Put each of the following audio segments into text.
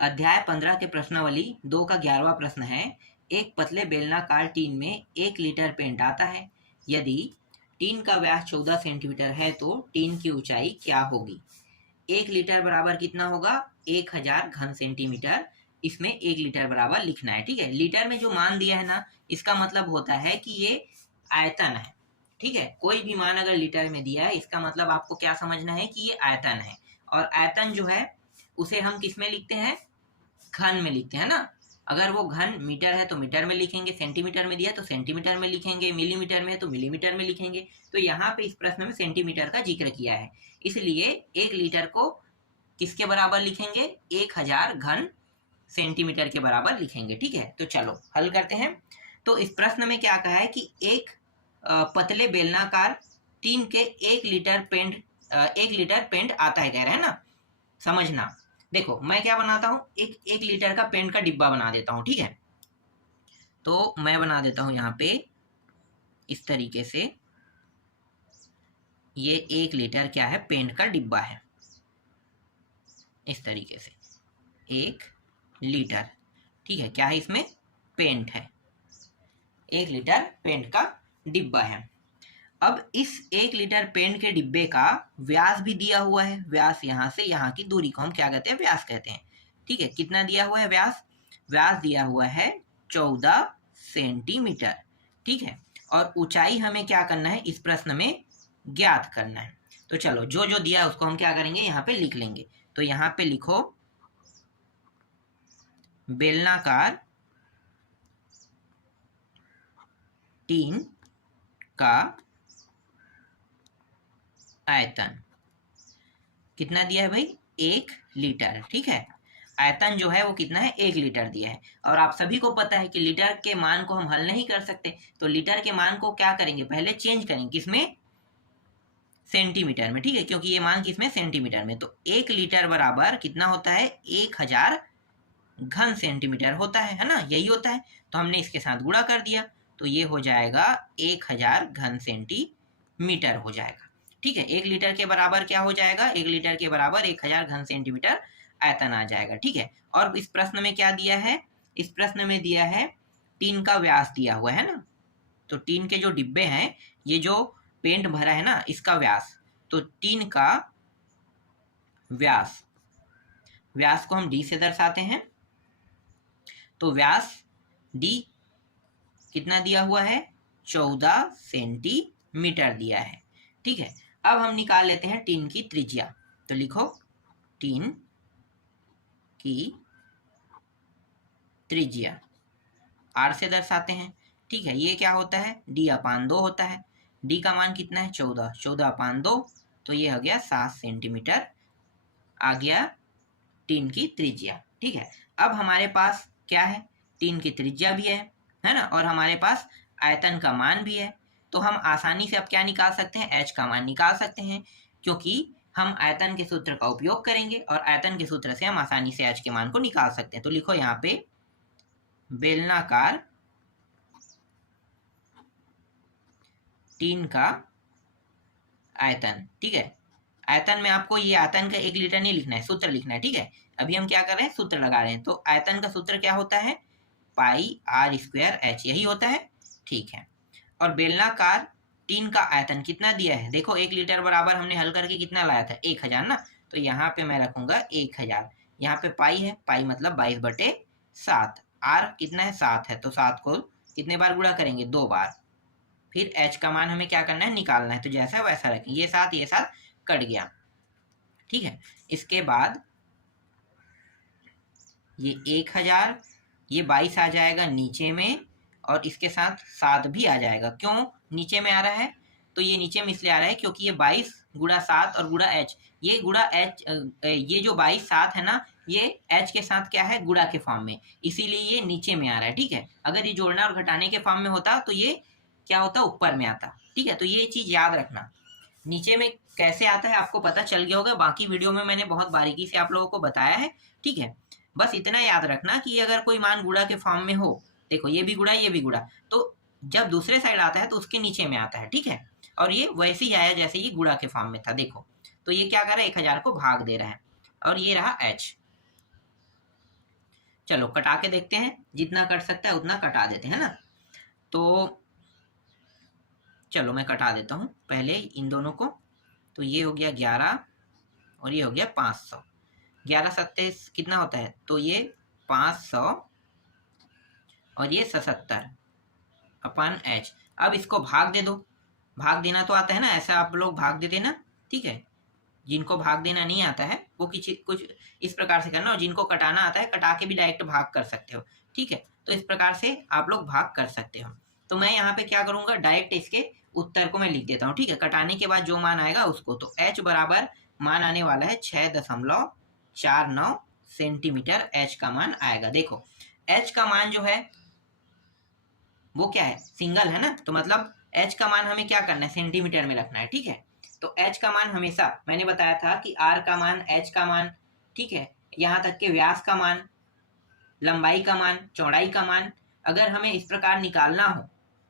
अध्याय 15 के प्रश्नावली 2 का 11वां प्रश्न है। एक पतले बेलनाकार टीन में 1 लीटर पेंट आता है। यदि टीन का व्यास 14 सेंटीमीटर है तो टीन की ऊंचाई क्या होगी। 1 लीटर बराबर कितना होगा, 1000 घन सेंटीमीटर। इसमें 1 लीटर बराबर लिखना है। ठीक है, लीटर में जो मान दिया है ना, इसका मतलब होता है कि ये आयतन है। ठीक है, कोई भी मान अगर लीटर में दिया है, इसका मतलब आपको क्या समझना है कि ये आयतन है। और आयतन जो है उसे हम किस में लिखते हैं, घन में लिखते हैं ना। अगर वो घन मीटर है तो मीटर में लिखेंगे, सेंटीमीटर में दिया तो सेंटीमीटर में लिखेंगे, मिलीमीटर में है तो मिलीमीटर में लिखेंगे। तो यहाँ पे इस प्रश्न में सेंटीमीटर का जिक्र किया है, इसलिए 1 लीटर को किसके बराबर लिखेंगे, 1000 घन सेंटीमीटर के बराबर लिखेंगे। ठीक है, तो चलो हल करते हैं। तो इस प्रश्न में क्या कहा है कि एक पतले बेलनाकार टीन के 1 लीटर पेंट आता है, कह रहे हैं ना। समझना, देखो मैं क्या बनाता हूँ, एक लीटर का पेंट का डिब्बा बना देता हूँ। ठीक है, तो मैं बना देता हूँ यहाँ पे इस तरीके से। ये 1 लीटर क्या है, पेंट का डिब्बा है, इस तरीके से 1 लीटर। ठीक है, क्या है इसमें, पेंट है। 1 लीटर पेंट का डिब्बा है। अब इस 1 लीटर पेंट के डिब्बे का व्यास भी दिया हुआ है। व्यास यहाँ से यहाँ की दूरी को हम क्या कहते हैं, व्यास कहते हैं। ठीक है, कितना दिया हुआ है व्यास, व्यास दिया हुआ है 14 सेंटीमीटर। ठीक है, और ऊंचाई हमें क्या करना है, इस प्रश्न में ज्ञात करना है। तो चलो जो जो दिया है उसको हम क्या करेंगे, यहाँ पे लिख लेंगे। तो यहाँ पे लिखो बेलनाकार टीन का आयतन कितना दिया है भाई, 1 लीटर। ठीक है, आयतन जो है वो कितना है, 1 लीटर दिया है। और आप सभी को पता है कि लीटर के मान को हम हल नहीं कर सकते, तो लीटर के मान को क्या करेंगे, पहले चेंज करेंगे किसमें, सेंटीमीटर में। ठीक है, क्योंकि ये मान किसमें, सेंटीमीटर में। तो 1 लीटर बराबर कितना होता है, 1000 घन सेंटीमीटर होता है ना, यही होता है। तो हमने इसके साथ गुणा कर दिया, तो ये हो जाएगा 1000 घन सेंटीमीटर हो जाएगा। ठीक है, 1 लीटर के बराबर क्या हो जाएगा, 1 लीटर के बराबर 1000 घन सेंटीमीटर आयतन आ जाएगा। ठीक है, और इस प्रश्न में क्या दिया है, इस प्रश्न में दिया है टीन का व्यास दिया हुआ है ना। तो टीन के जो डिब्बे हैं, ये जो पेंट भरा है ना, इसका व्यास, तो टीन का व्यास, व्यास को हम डी से दर्शाते हैं। तो व्यास डी कितना दिया हुआ है, 14 सेंटीमीटर दिया है। ठीक है, अब हम निकाल लेते हैं टीन की त्रिज्या। तो लिखो टीन की त्रिज्या आर से दर्शाते हैं। ठीक है, ये क्या होता है, d/2 होता है। d का मान कितना है, 14, 14/2, तो ये हो गया 7 सेंटीमीटर आ गया टीन की त्रिज्या। ठीक है, अब हमारे पास क्या है, टीन की त्रिज्या भी है ना, और हमारे पास आयतन का मान भी है। तो हम आसानी से अब क्या निकाल सकते हैं, h का मान निकाल सकते हैं, क्योंकि हम आयतन के सूत्र का उपयोग करेंगे और आयतन के सूत्र से हम आसानी से h के मान को निकाल सकते हैं। तो लिखो यहाँ पे बेलनाकार टीन का आयतन। ठीक है, आयतन में आपको ये आयतन का 1 लीटर नहीं लिखना है, सूत्र लिखना है। ठीक है, अभी हम क्या कर रहे हैं, सूत्र लगा रहे हैं। तो आयतन का सूत्र क्या होता है, πr²h, यही होता है। ठीक है, और बेलनाकार टीन का आयतन कितना दिया है, देखो 1 लीटर बराबर हमने हल करके कितना लाया था, 1000 ना। तो यहाँ पे मैं रखूंगा 1000, यहाँ पे पाई है, पाई मतलब 22/7, आर कितना है, 7 है, तो 7 को कितने बार गुणा करेंगे, 2 बार। फिर h का मान हमें क्या करना है, निकालना है। तो जैसा वैसा रखेंगे, ये 7 कट गया। ठीक है, इसके बाद ये 1000, ये 22 आ जाएगा नीचे में, और इसके साथ 7 भी आ जाएगा। क्यों नीचे में आ रहा है, तो ये नीचे में इसलिए आ रहा है क्योंकि ये 22 गुणा 7 और गुणा h, ये गुणा h, ये जो 22 7 है ना, ये h के साथ क्या है, गुणा के फॉर्म में, इसीलिए ये नीचे में आ रहा है। ठीक है, अगर ये जोड़ना और घटाने के फॉर्म में होता तो ये क्या होता, ऊपर में आता। ठीक है, तो ये चीज याद रखना, नीचे में कैसे आता है आपको पता चल गया होगा। बाकी वीडियो में मैंने बहुत बारीकी से आप लोगों को बताया है। ठीक है, बस इतना याद रखना कि अगर कोई मान गुणा के फॉर्म में हो, देखो ये भी गुणा ये भी गुणा, तो जब दूसरे साइड आता है तो उसके नीचे में आता है। ठीक है, और ये वैसे ही आया जैसे ये गुणा के फॉर्म में था। देखो तो ये क्या कर रहा है, 1000 को भाग दे रहा है, और ये रहा h। चलो कटा के देखते हैं, जितना कट सकता है उतना कटा देते हैं ना। तो चलो मैं कटा देता हूँ पहले इन दोनों को। तो ये हो गया 11 और ये हो गया 500। 11 सत्ते कितना होता है, तो ये 500 और ये 77 अपन h। अब इसको भाग दे दो, भाग देना तो आता है ना, ऐसा आप लोग भाग दे देना, ठीक है। जिनको भाग देना नहीं आता है वो कुछ इस प्रकार से करना, और जिनको कटाना आता है कटा के भी डायरेक्ट भाग कर सकते हो, ठीक है। तो इस प्रकार से आप लोग भाग कर सकते हो। तो मैं यहाँ पे क्या करूँगा, डायरेक्ट इसके उत्तर को मैं लिख देता हूँ, ठीक है। कटाने के बाद जो मान आएगा उसको, तो h बराबर मान आने वाला है 6.49 सेंटीमीटर h का मान आएगा। देखो h का मान जो है वो क्या है, सिंगल है ना, तो मतलब h का मान हमें क्या करना है, सेंटीमीटर में रखना है, ठीक है। तो h का मान हमेशा मैंने बताया था कि r का मान, h का मान, ठीक है, यहाँ तक के व्यास का मान, लंबाई का मान, चौड़ाई का मान अगर हमें इस प्रकार निकालना हो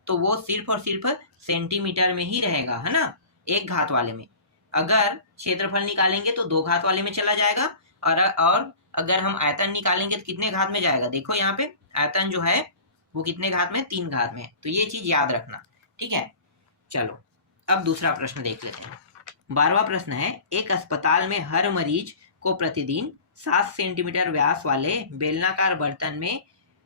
तो वो सिर्फ और सिर्फ सेंटीमीटर में ही रहेगा, है ना, एक घात वाले में। अगर क्षेत्रफल निकालेंगे तो 2 घात वाले में चला जाएगा, और अगर हम आयतन निकालेंगे तो कितने घात में जाएगा, देखो यहाँ पे आयतन जो है वो कितने घात में, 3 घात में। तो ये चीज याद रखना, ठीक है। चलो अब दूसरा प्रश्न देख लेते हैं। 12वां प्रश्न है, एक अस्पताल में हर मरीज को प्रतिदिन 7 सेंटीमीटर व्यास वाले बेलनाकार बर्तन में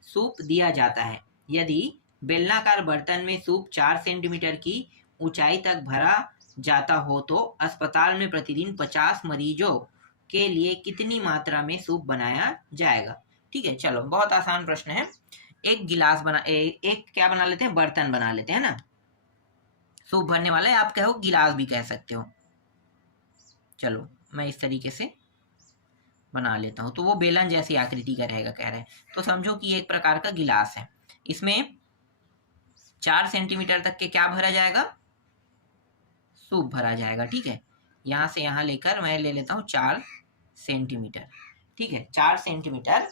सूप दिया जाता है। यदि बेलनाकार बर्तन में सूप 4 सेंटीमीटर की ऊंचाई तक भरा जाता हो तो अस्पताल में प्रतिदिन 50 मरीजों के लिए कितनी मात्रा में सूप बनाया जाएगा, ठीक है। चलो बहुत आसान प्रश्न है। एक गिलास एक क्या बना लेते हैं, बर्तन बना लेते हैं ना, सूप भरने वाला है, आप कहो गिलास भी कह सकते हो। चलो मैं इस तरीके से बना लेता हूँ, तो वो बेलन जैसी आकृति का रहेगा कह रहे हैं। तो समझो कि एक प्रकार का गिलास है, इसमें 4 सेंटीमीटर तक के क्या भरा जाएगा, सूप भरा जाएगा, ठीक है। यहाँ से यहाँ लेकर मैं ले लेता हूँ 4 सेंटीमीटर, ठीक है। 4 सेंटीमीटर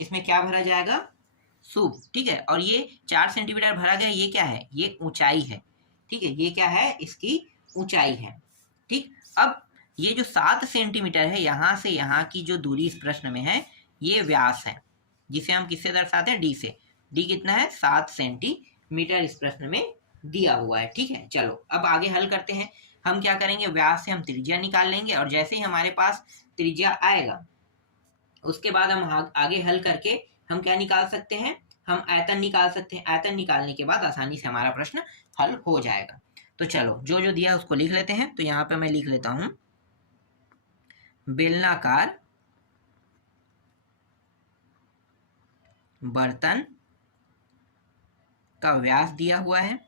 इसमें क्या भरा जाएगा, सूप, ठीक है। और ये 4 सेंटीमीटर भरा गया, ये क्या है, ये ऊंचाई है, ठीक है, ये क्या है, इसकी ऊंचाई है, ठीक। अब ये जो 7 सेंटीमीटर है यहाँ से यहाँ की जो दूरी इस प्रश्न में है, ये व्यास है, जिसे हम किससे दर्शाते हैं, डी से। डी कितना है, 7 सेंटीमीटर इस प्रश्न में दिया हुआ है, ठीक है। चलो अब आगे हल करते हैं। हम क्या करेंगे, व्यास से हम त्रिज्या निकाल लेंगे, और जैसे ही हमारे पास त्रिज्या आएगा उसके बाद हम आगे हल करके हम क्या निकाल सकते हैं, हम आयतन निकाल सकते हैं। आयतन निकालने के बाद आसानी से हमारा प्रश्न हल हो जाएगा। तो चलो जो जो दिया उसको लिख लेते हैं। तो यहाँ पे मैं लिख लेता हूँ, बेलनाकार बर्तन का व्यास दिया हुआ है,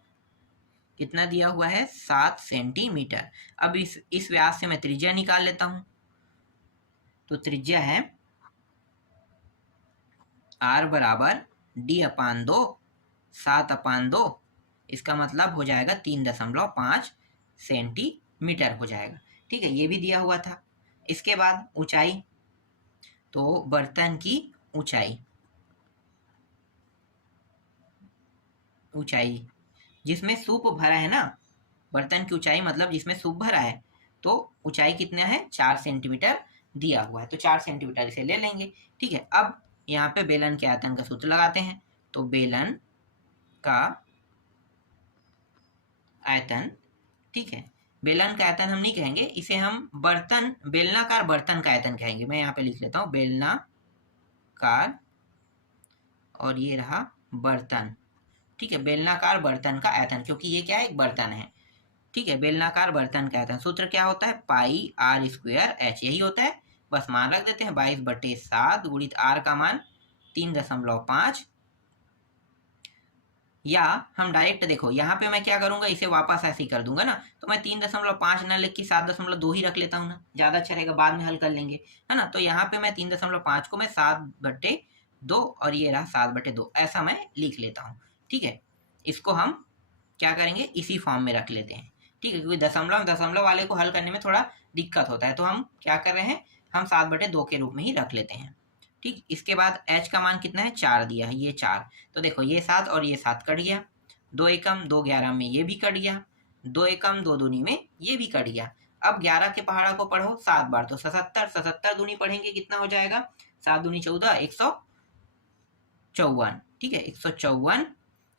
कितना दिया हुआ है, 7 सेंटीमीटर। अब इस व्यास से मैं त्रिज्या निकाल लेता हूं, तो त्रिज्या है r बराबर d/2, 7/2, इसका मतलब हो जाएगा 3.5 सेंटीमीटर हो जाएगा, ठीक है। ये भी दिया हुआ था। इसके बाद ऊंचाई, तो बर्तन की ऊंचाई जिसमें सूप भरा है ना, बर्तन की ऊंचाई मतलब जिसमें सूप भरा है, तो ऊंचाई कितना है, 4 सेंटीमीटर दिया हुआ है, तो 4 सेंटीमीटर इसे ले लेंगे, ठीक है। अब यहाँ पे बेलन के आयतन का सूत्र लगाते हैं। तो बेलन का आयतन, ठीक है, बेलन का आयतन हम नहीं कहेंगे, इसे हम बर्तन, बेलनाकार बर्तन का आयतन कहेंगे। मैं यहाँ पे लिख लेता हूँ बेलनाकार, और ये रहा बर्तन, ठीक है, बेलनाकार बर्तन का आयतन, क्योंकि ये क्या है, एक बर्तन है, ठीक है। बेलनाकार बर्तन का आयतन सूत्र क्या होता है, पाई r² h, यही होता है, बस मान रख देते हैं 22/7 गुणित r का मान 3.5, या हम डायरेक्ट देखो यहाँ पे मैं क्या करूंगा, इसे वापस ऐसे ही कर दूंगा ना, तो मैं 3.5 ना लिख के 7.2 ही रख लेता हूँ ना, ज्यादा अच्छा रहेगा, बाद में हल कर लेंगे, है ना। तो यहाँ पे मैं 3.5 को मैं 7/2, और ये रहा 7/2, ऐसा मैं लिख लेता हूँ, ठीक है। इसको हम क्या करेंगे, इसी फॉर्म में रख लेते हैं, ठीक है, क्योंकि दशमलव वाले को हल करने में थोड़ा दिक्कत होता है, तो हम क्या कर रहे हैं, हम 7/2 के रूप में ही रख लेते हैं, ठीक। इसके बाद h का मान कितना है, 4 दिया है, ये 4, तो देखो ये 7 और ये 7 कट गया, 2 एकम 2 11 में ये भी कट गया, 2 एकम 2 दूनी में ये भी कट गया। अब 11 के पहाड़ा को पढ़ो 7 बार, तो 77 दूनी पढ़ेंगे कितना हो जाएगा, 7 दूनी 14, 154, ठीक है, 154।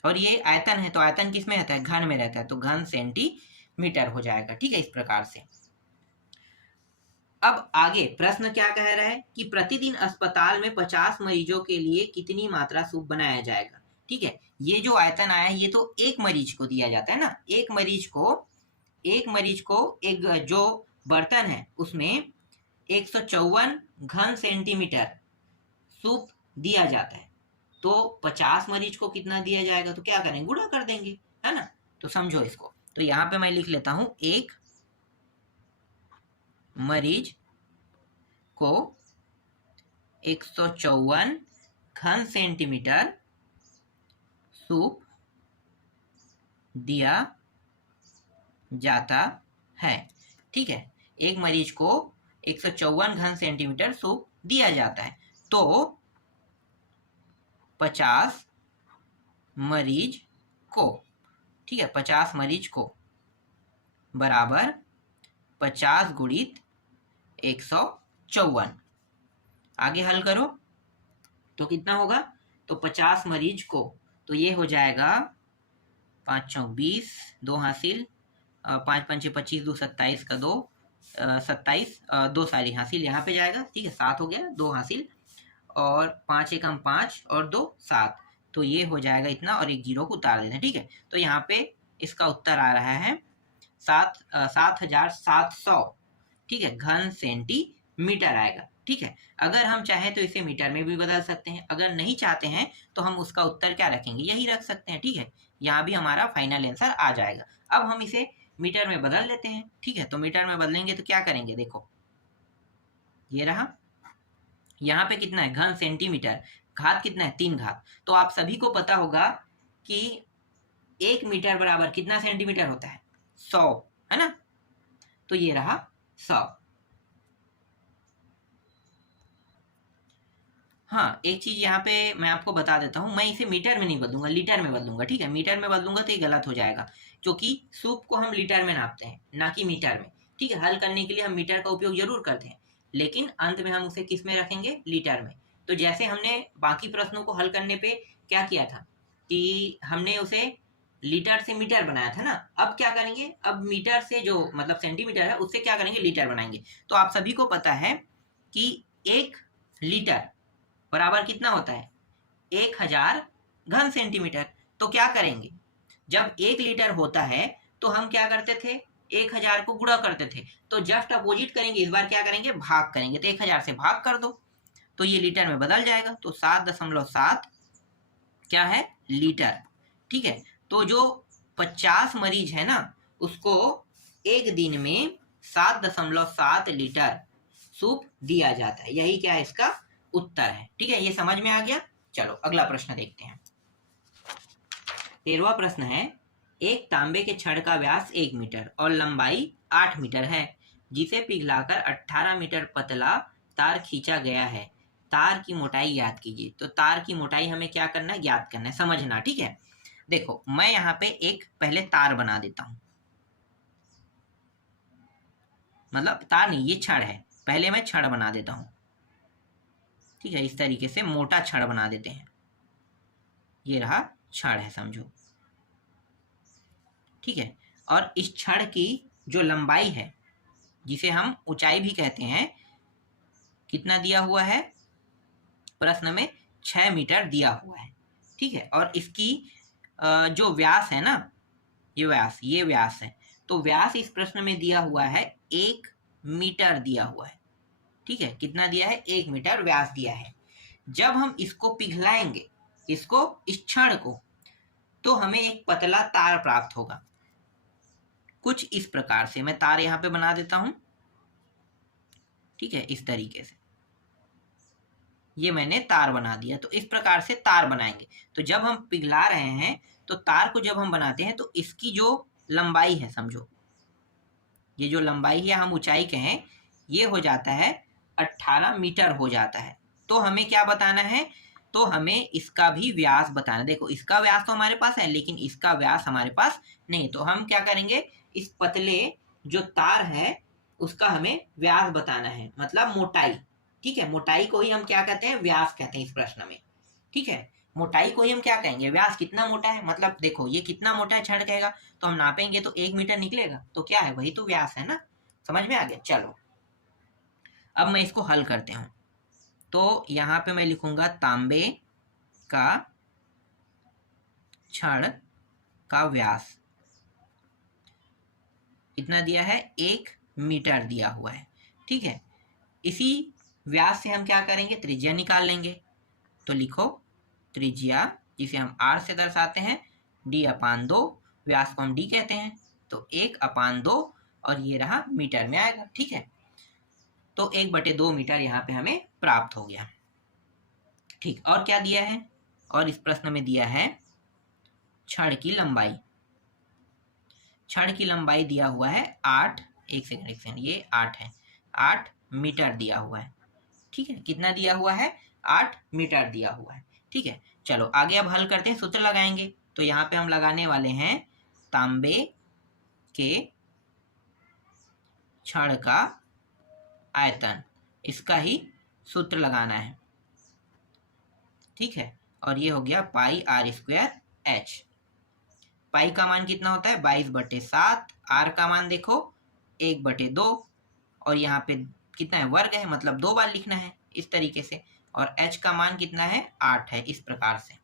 और ये आयतन है, तो आयतन किस में रहता है? घन में रहता है, तो घन सेंटीमीटर हो जाएगा, ठीक है, इस प्रकार से। अब आगे प्रश्न क्या कह रहा है कि प्रतिदिन अस्पताल में 50 मरीजों के लिए कितनी मात्रा सूप बनाया जाएगा, ठीक है। ये जो आयतन आया है ये तो एक मरीज को दिया जाता है ना, एक मरीज को एक जो बर्तन है उसमें 154 घन सेंटीमीटर सूप दिया जाता है, तो 50 मरीज को कितना दिया जाएगा? तो क्या करेंगे? गुणा कर देंगे, है ना। तो समझो इसको, तो यहाँ पे मैं लिख लेता हूं, एक मरीज को 154 घन सेंटीमीटर सूप दिया जाता है, ठीक है। एक मरीज को 154 घन सेंटीमीटर सूप दिया जाता है, तो 50 मरीज को, ठीक है, 50 मरीज को बराबर 50 गुणित 154। आगे हल करो तो कितना होगा? तो 50 मरीज को, तो ये हो जाएगा 5 चौक 20, 2 हासिल, 5 पंचे 25, 2 27 का 2, 27, 2 सारी हासिल यहाँ पे जाएगा, ठीक है, 7 हो गया, 2 हासिल, और 5 एकम 5 और 2 7, तो ये हो जाएगा इतना, और एक जीरो को उतार देना, ठीक है। तो यहाँ पे इसका उत्तर आ रहा है 7700, ठीक है, घन सेंटीमीटर आएगा, ठीक है। अगर हम चाहें तो इसे मीटर में भी बदल सकते हैं, अगर नहीं चाहते हैं तो हम उसका उत्तर क्या रखेंगे? यही रख सकते हैं, ठीक है। यहाँ भी हमारा फाइनल आंसर आ जाएगा। अब हम इसे मीटर में बदल लेते हैं, ठीक है। तो मीटर में बदलेंगे तो क्या करेंगे? देखो ये रहा, यहाँ पे कितना है? घन सेंटीमीटर, घात कितना है? 3 घात। तो आप सभी को पता होगा कि 1 मीटर बराबर कितना सेंटीमीटर होता है? 100, है ना। तो ये रहा 100। हाँ, एक चीज यहाँ पे मैं आपको बता देता हूँ, मैं इसे मीटर में नहीं बदलूंगा, लीटर में बदलूंगा, ठीक है। मीटर में बदलूंगा तो ये गलत हो जाएगा, क्योंकि सूप को हम लीटर में नापते हैं, ना कि मीटर में, ठीक है। हल करने के लिए हम मीटर का उपयोग जरूर करते हैं, लेकिन अंत में हम उसे किस में रखेंगे? लीटर में। तो जैसे हमने बाकी प्रश्नों को हल करने पे क्या किया था कि हमने उसे लीटर से मीटर बनाया था ना, अब क्या करेंगे? अब मीटर से जो मतलब सेंटीमीटर है उससे क्या करेंगे? लीटर बनाएंगे। तो आप सभी को पता है कि 1 लीटर बराबर कितना होता है? 1000 घन सेंटीमीटर। तो क्या करेंगे? जब 1 लीटर होता है तो हम क्या करते थे? 1000 को गुणा करते थे, तो जस्ट अपोजिट करेंगे, इस बार क्या करेंगे? भाग करेंगे, तो 1000 से भाग कर दो तो ये लीटर में बदल जाएगा, तो 7.7 क्या है? लीटर, ठीक है। तो जो 50 मरीज है ना, उसको एक दिन में 7.7 लीटर सूप दिया जाता है, यही क्या है? इसका उत्तर है, ठीक है। ये समझ में आ गया। चलो अगला प्रश्न देखते हैं। 13वां प्रश्न है, एक तांबे के छड़ का व्यास 1 मीटर और लंबाई 8 मीटर है, जिसे पिघलाकर 18 मीटर पतला तार खींचा गया है। तार की मोटाई ज्ञात कीजिए। तो तार की मोटाई हमें क्या करना है? ज्ञात करना है, समझना, ठीक है। देखो मैं यहाँ पे एक पहले तार बना देता हूं, मतलब तार नहीं, ये छड़ है, पहले मैं छड़ बना देता हूं, ठीक है। इस तरीके से मोटा छड़ बना देते हैं, ये रहा छड़ है, समझो, ठीक है। और इस छड़ की जो लंबाई है, जिसे हम ऊंचाई भी कहते हैं, कितना दिया हुआ है प्रश्न में? 6 मीटर दिया हुआ है, ठीक है। और इसकी जो व्यास है ना, ये व्यास है, तो व्यास इस प्रश्न में दिया हुआ है 1 मीटर दिया हुआ है, ठीक है। कितना दिया है? 1 मीटर व्यास दिया है। जब हम इसको पिघलाएंगे, इसको, इस छड़ को, तो हमें एक पतला तार प्राप्त होगा, कुछ इस प्रकार से। मैं तार यहाँ पे बना देता हूं, ठीक है, इस तरीके से ये मैंने तार बना दिया। तो इस प्रकार से तार बनाएंगे। तो जब हम पिघला रहे हैं तो तार को जब हम बनाते हैं तो इसकी जो लंबाई है, समझो, ये जो लंबाई है, हम ऊंचाई कहें, ये हो जाता है 18 मीटर हो जाता है। तो हमें क्या बताना है? तो हमें इसका भी व्यास बताना। देखो इसका व्यास तो हमारे पास है, लेकिन इसका व्यास हमारे पास नहीं। तो हम क्या करेंगे? इस पतले जो तार है उसका हमें व्यास बताना है, मतलब मोटाई, ठीक है, मोटाई को ही हम क्या कहते हैं, व्यास कहते हैं इस प्रश्न में। ठीक है, मोटाई को ही हम क्या कहेंगे, व्यास कितना मोटा है, मतलब देखो ये कितना मोटा है छड़ कहेगा तो हम नापेंगे तो 1 मीटर निकलेगा, तो क्या है, वही तो व्यास है ना। समझ में आ गया। चलो अब मैं इसको हल करते हूं। तो यहाँ पे मैं लिखूंगा तांबे का छड़ का व्यास कितना दिया है, 1 मीटर दिया हुआ है। ठीक है, इसी व्यास से हम क्या करेंगे, त्रिज्या निकाल लेंगे। तो लिखो त्रिज्या, जिसे हम r से दर्शाते हैं, d/2, व्यास को हम d कहते हैं, तो 1/2 और ये रहा मीटर में आएगा। ठीक है, तो 1/2 मीटर यहाँ पे हमें प्राप्त हो गया। ठीक, और क्या दिया है, और इस प्रश्न में दिया है छड़ की लंबाई। छड़ की लंबाई दिया हुआ है 8, एक सेकंड, ये 8 है, 8 मीटर दिया हुआ है। ठीक है, कितना दिया हुआ है, 8 मीटर दिया हुआ है। ठीक है, चलो आगे अब हल करते हैं, सूत्र लगाएंगे। तो यहाँ पे हम लगाने वाले हैं तांबे के छड़ का आयतन, इसका ही सूत्र लगाना है। ठीक है, और ये हो गया पाई r² h। पाई का मान कितना होता है, 22/7, r का मान देखो 1/2, और यहाँ पे कितना है, वर्ग है, मतलब 2 बार लिखना है इस तरीके से, और h का मान कितना है, 8 है। इस प्रकार से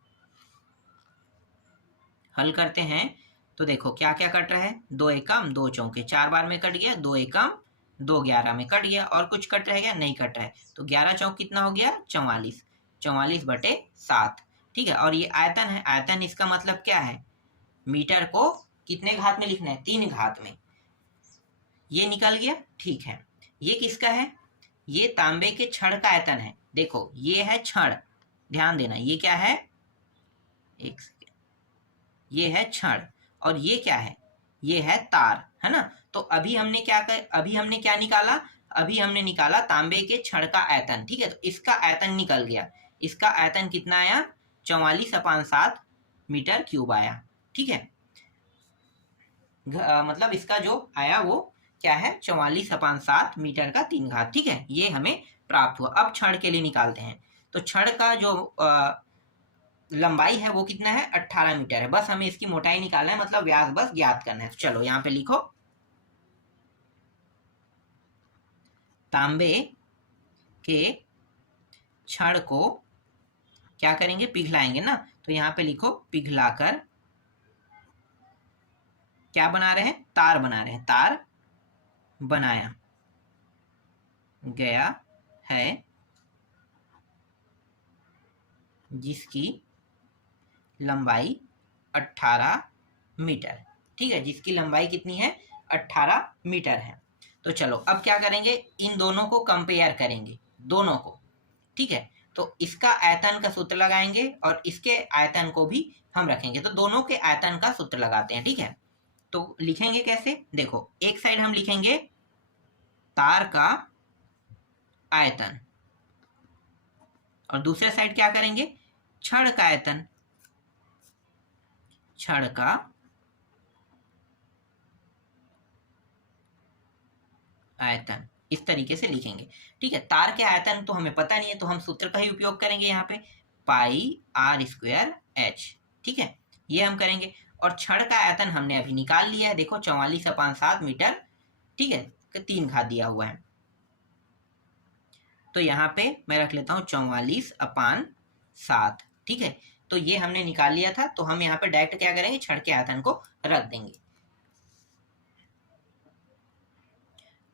हल करते हैं तो देखो क्या क्या कट रहा है, 2 एकम 2 चौके, 4 बार में कट गया, 2 एकम 2 11 में कट गया, और कुछ कट रह गया, नहीं कट रहा है, तो 11 चौक कितना हो गया, 44, 44/7। ठीक है, और ये आयतन है, आयतन इसका मतलब क्या है, मीटर को कितने घात में लिखना है, 3 घात में। ये निकल गया। ठीक है, ये किसका है, ये तांबे के छड़ का आयतन है। देखो ये है छड़, ध्यान देना, ये क्या है, एक सेकेंड, ये है छड़, और ये क्या है, ये है तार, है ना। तो अभी हमने क्या निकाला, अभी हमने निकाला तांबे के छड़ का आयतन। ठीक है, तो इसका आयतन निकल गया, इसका आयतन कितना आया, 44/7 मीटर क्यूब आया। ठीक है, मतलब इसका जो आया वो क्या है, 44/7 मीटर का 3 घात। ठीक है, ये हमें प्राप्त हुआ। अब छड़ के लिए निकालते हैं। तो छड़ का जो लंबाई है वो कितना है, 18 मीटर है। बस हमें इसकी मोटाई निकालना है, मतलब व्यास बस ज्ञात करना है। चलो यहाँ पे लिखो तांबे के छड़ को क्या करेंगे, पिघलाएंगे ना। तो यहाँ पे लिखो पिघलाकर क्या बना रहे हैं, तार बना रहे हैं, तार बनाया गया है जिसकी लंबाई 18 मीटर। ठीक है, जिसकी लंबाई कितनी है, 18 मीटर है। तो चलो अब क्या करेंगे, इन दोनों को कंपेयर करेंगे, दोनों को। ठीक है, तो इसका आयतन का सूत्र लगाएंगे और इसके आयतन को भी हम रखेंगे। तो दोनों के आयतन का सूत्र लगाते हैं। ठीक है, तो लिखेंगे कैसे, देखो एक साइड हम लिखेंगे तार का आयतन, और दूसरे साइड क्या करेंगे, छड़ का आयतन, छड़ का आयतन, इस तरीके से लिखेंगे। ठीक है, तार के आयतन तो हमें पता नहीं है, तो हम सूत्र का ही उपयोग करेंगे यहाँ पे, पाई r² h। ठीक है, ये हम करेंगे, और छड़ का आयतन हमने अभी निकाल लिया है, देखो 44/7 मीटर। ठीक है, 3 घात दिया हुआ है, तो यहाँ पे मैं रख लेता हूँ 44/7। ठीक है, तो ये हमने निकाल लिया था, तो हम यहाँ पे डायरेक्ट क्या करेंगे, छड़ के आयतन को रख देंगे।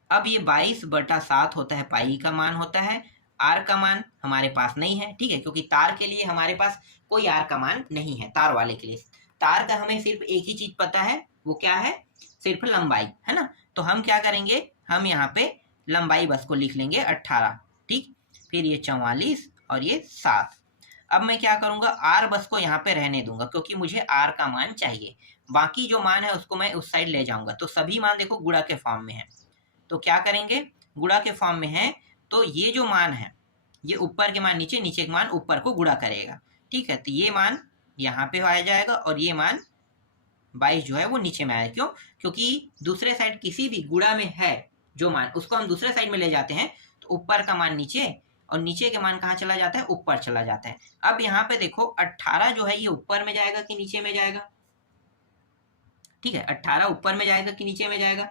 अब ये 22/7 होता है, पाई का मान होता है, आर का मान हमारे पास नहीं है। ठीक है, क्योंकि तार के लिए हमारे पास कोई आर का मान नहीं है, तार वाले के लिए। तार का हमें सिर्फ एक ही चीज पता है, वो क्या है, सिर्फ लंबाई, है ना। तो हम क्या करेंगे, हम यहाँ पे लंबाई बस को लिख लेंगे 18। ठीक, फिर ये 44 और ये 7। अब मैं क्या करूंगा, आर बस को यहाँ पे रहने दूंगा, क्योंकि मुझे आर का मान चाहिए। बाकी जो मान है उसको मैं उस साइड ले जाऊंगा। तो सभी मान देखो गुणा के फॉर्म में है, तो क्या करेंगे, गुणा के फॉर्म में है, तो ये जो मान है, ये ऊपर के मान नीचे, नीचे के मान ऊपर को गुणा करेगा। ठीक है, तो ये मान यहाँ पे आ जाएगा, और ये मान 22 जो है वो नीचे में आएगा। क्यों, क्योंकि दूसरे साइड किसी भी गुणा में है जो मान, उसको हम दूसरे साइड में ले जाते हैं, तो ऊपर का मान नीचे और नीचे के मान कहाँ चला जाता है, ऊपर चला जाता है। अब यहाँ पे देखो 18 जो है ये ऊपर में जाएगा कि नीचे में जाएगा, ठीक है, 18 ऊपर में जाएगा कि नीचे में जाएगा,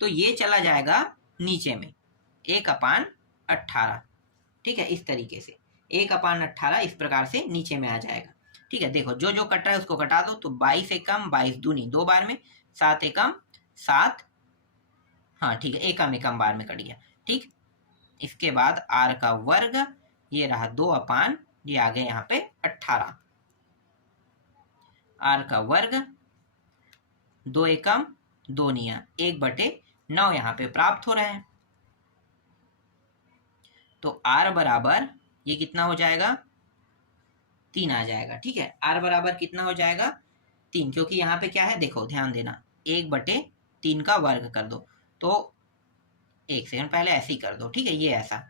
तो ये चला जाएगा नीचे में 1/18, ठीक है, इस तरीके से 1/18 इस प्रकार से नीचे में आ जाएगा, ठीक है। देखो जो जो कट रहा है उसको कटा दो, तो 22 एकम 22 दूनी 2 बार में, 7 एकम 7, हाँ ठीक है, एकम बार में कट गया, ठीक। इसके बाद r का वर्ग, ये रहा 2 ये आ गए यहाँ पे 18, r का वर्ग 2 एकम 2 निया 1/9 यहाँ पे प्राप्त हो रहा है। तो r बराबर ये कितना हो जाएगा, 3 आ जाएगा, ठीक है। r बराबर कितना हो जाएगा, 3, क्योंकि यहाँ पे क्या है, देखो ध्यान देना, 1/3 का वर्ग कर दो, तो 1 सेकंड पहले ऐसे ही कर दो, ठीक है, ये ऐसा,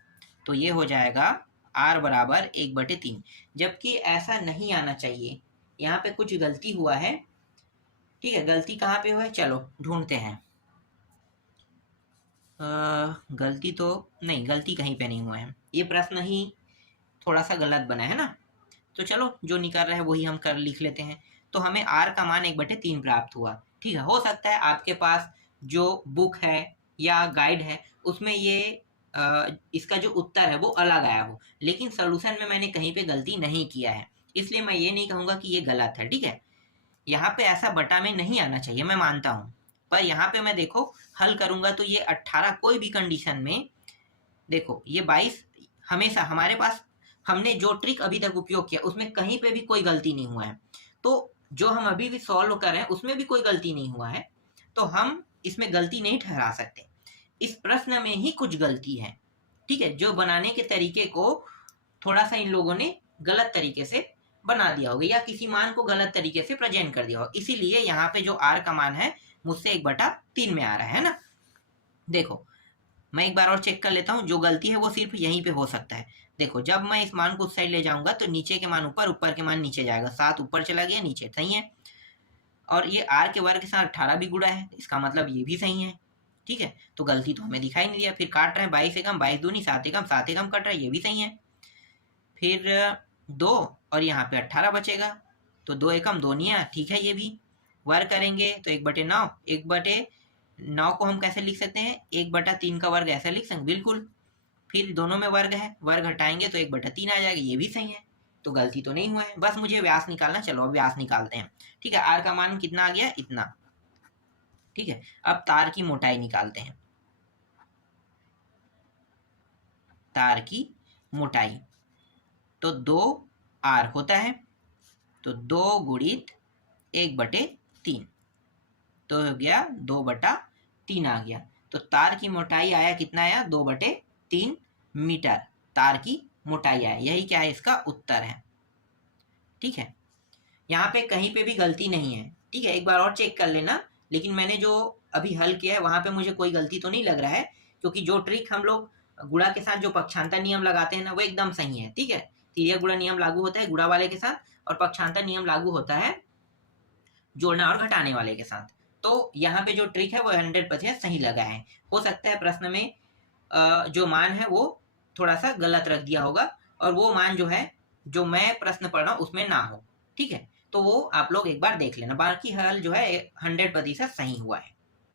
तो ये हो जाएगा r बराबर 1/3, जबकि ऐसा नहीं आना चाहिए, यहाँ पे कुछ गलती हुआ है, ठीक है। गलती कहाँ पे हुआ है, चलो ढूंढते हैं। गलती तो नहीं, गलती कहीं पे नहीं हुआ है, ये प्रश्न ही थोड़ा सा गलत बना है ना, तो चलो जो निकल रहा है वही हम कर लिख लेते हैं। तो हमें r का मान 1/3 प्राप्त हुआ, ठीक है। हो सकता है आपके पास जो बुक है या गाइड है उसमें ये इसका जो उत्तर है वो अलग आया हो, लेकिन सोल्यूशन में मैंने कहीं पे गलती नहीं किया है, इसलिए मैं ये नहीं कहूँगा कि ये गलत है, ठीक है। यहाँ पे ऐसा बटा में नहीं आना चाहिए, मैं मानता हूँ, पर यहाँ पे मैं देखो हल करूँगा तो ये 18 कोई भी कंडीशन में, देखो ये 22 हमेशा हमारे पास, हमने जो ट्रिक अभी तक उपयोग किया उसमें कहीं पे भी कोई गलती नहीं हुआ है, तो जो हम अभी भी सॉल्व कर रहे हैं उसमें भी कोई गलती नहीं हुआ है, तो हम इसमें गलती नहीं ठहरा सकते। इस प्रश्न में ही कुछ गलती है, ठीक है, जो बनाने के तरीके को थोड़ा सा इन लोगों ने गलत तरीके से बना दिया होगा या किसी मान को गलत तरीके से प्रेजेंट कर दिया होगा, इसीलिए यहाँ पे जो r का मान है मुझसे 1/3 में आ रहा है ना। देखो मैं एक बार और चेक कर लेता हूँ, जो गलती है वो सिर्फ यहीं पे हो सकता है। देखो जब मैं इस मान को उस साइड ले जाऊंगा तो नीचे के मान ऊपर, ऊपर के मान नीचे जाएगा, 7 ऊपर चला गया नीचे, सही है। और ये r के वर्ग के साथ 18 भी गुणा है, इसका मतलब ये भी सही है, ठीक है। तो गलती तो हमें दिखाई नहीं दिया। फिर काट रहे हैं 22 एकम 22 दूनी 7 एकम 7 एकम कट रहा है, ये भी सही है। फिर 2 और यहाँ पे 18 बचेगा, तो 2 एकम 2 निया, ठीक है, ये भी वर्ग करेंगे तो 1/9, 1/9 को हम कैसे लिख सकते हैं, 1/3 का वर्ग ऐसे लिख सकते, बिल्कुल। फिर दोनों में वर्ग है, वर्ग हटाएंगे तो 1/3 आ जाएगा, ये भी सही है, तो गलती तो नहीं हुआ है। बस मुझे व्यास निकालना, चलो अब व्यास निकालते हैं, ठीक है। r का मान कितना आ गया, इतना, ठीक है। अब तार की मोटाई निकालते हैं, तार की मोटाई, तो 2r होता है, तो 2 गुणित 1/3, तो हो गया 2/3 आ गया। तो तार की मोटाई आया कितना आया, 2/3 मीटर तार की मोटाई आया, यही क्या है, इसका उत्तर है, ठीक है। यहाँ पे कहीं पे भी गलती नहीं है, ठीक है, एक बार और चेक कर लेना। लेकिन मैंने जो अभी हल किया है वहां पे मुझे कोई गलती तो नहीं लग रहा है, क्योंकि जो ट्रिक हम लोग गुणा के साथ जो पक्षांतर नियम लगाते हैं ना वो एकदम सही है, ठीक है। तिर्यक गुणा नियम लागू होता है गुणा वाले के साथ, और पक्षांतर नियम लागू होता है जोड़ना और घटाने वाले के साथ। तो यहाँ पे जो ट्रिक है वो 100% सही लगा है। हो सकता है प्रश्न में जो मान है वो थोड़ा सा गलत रख दिया होगा, और वो मान जो है जो मैं प्रश्न पढ़ रहा हूँ उसमें ना हो, ठीक है। तो वो आप लोग एक बार देख लेना, बाकी हल जो है 100% सही हुआ है।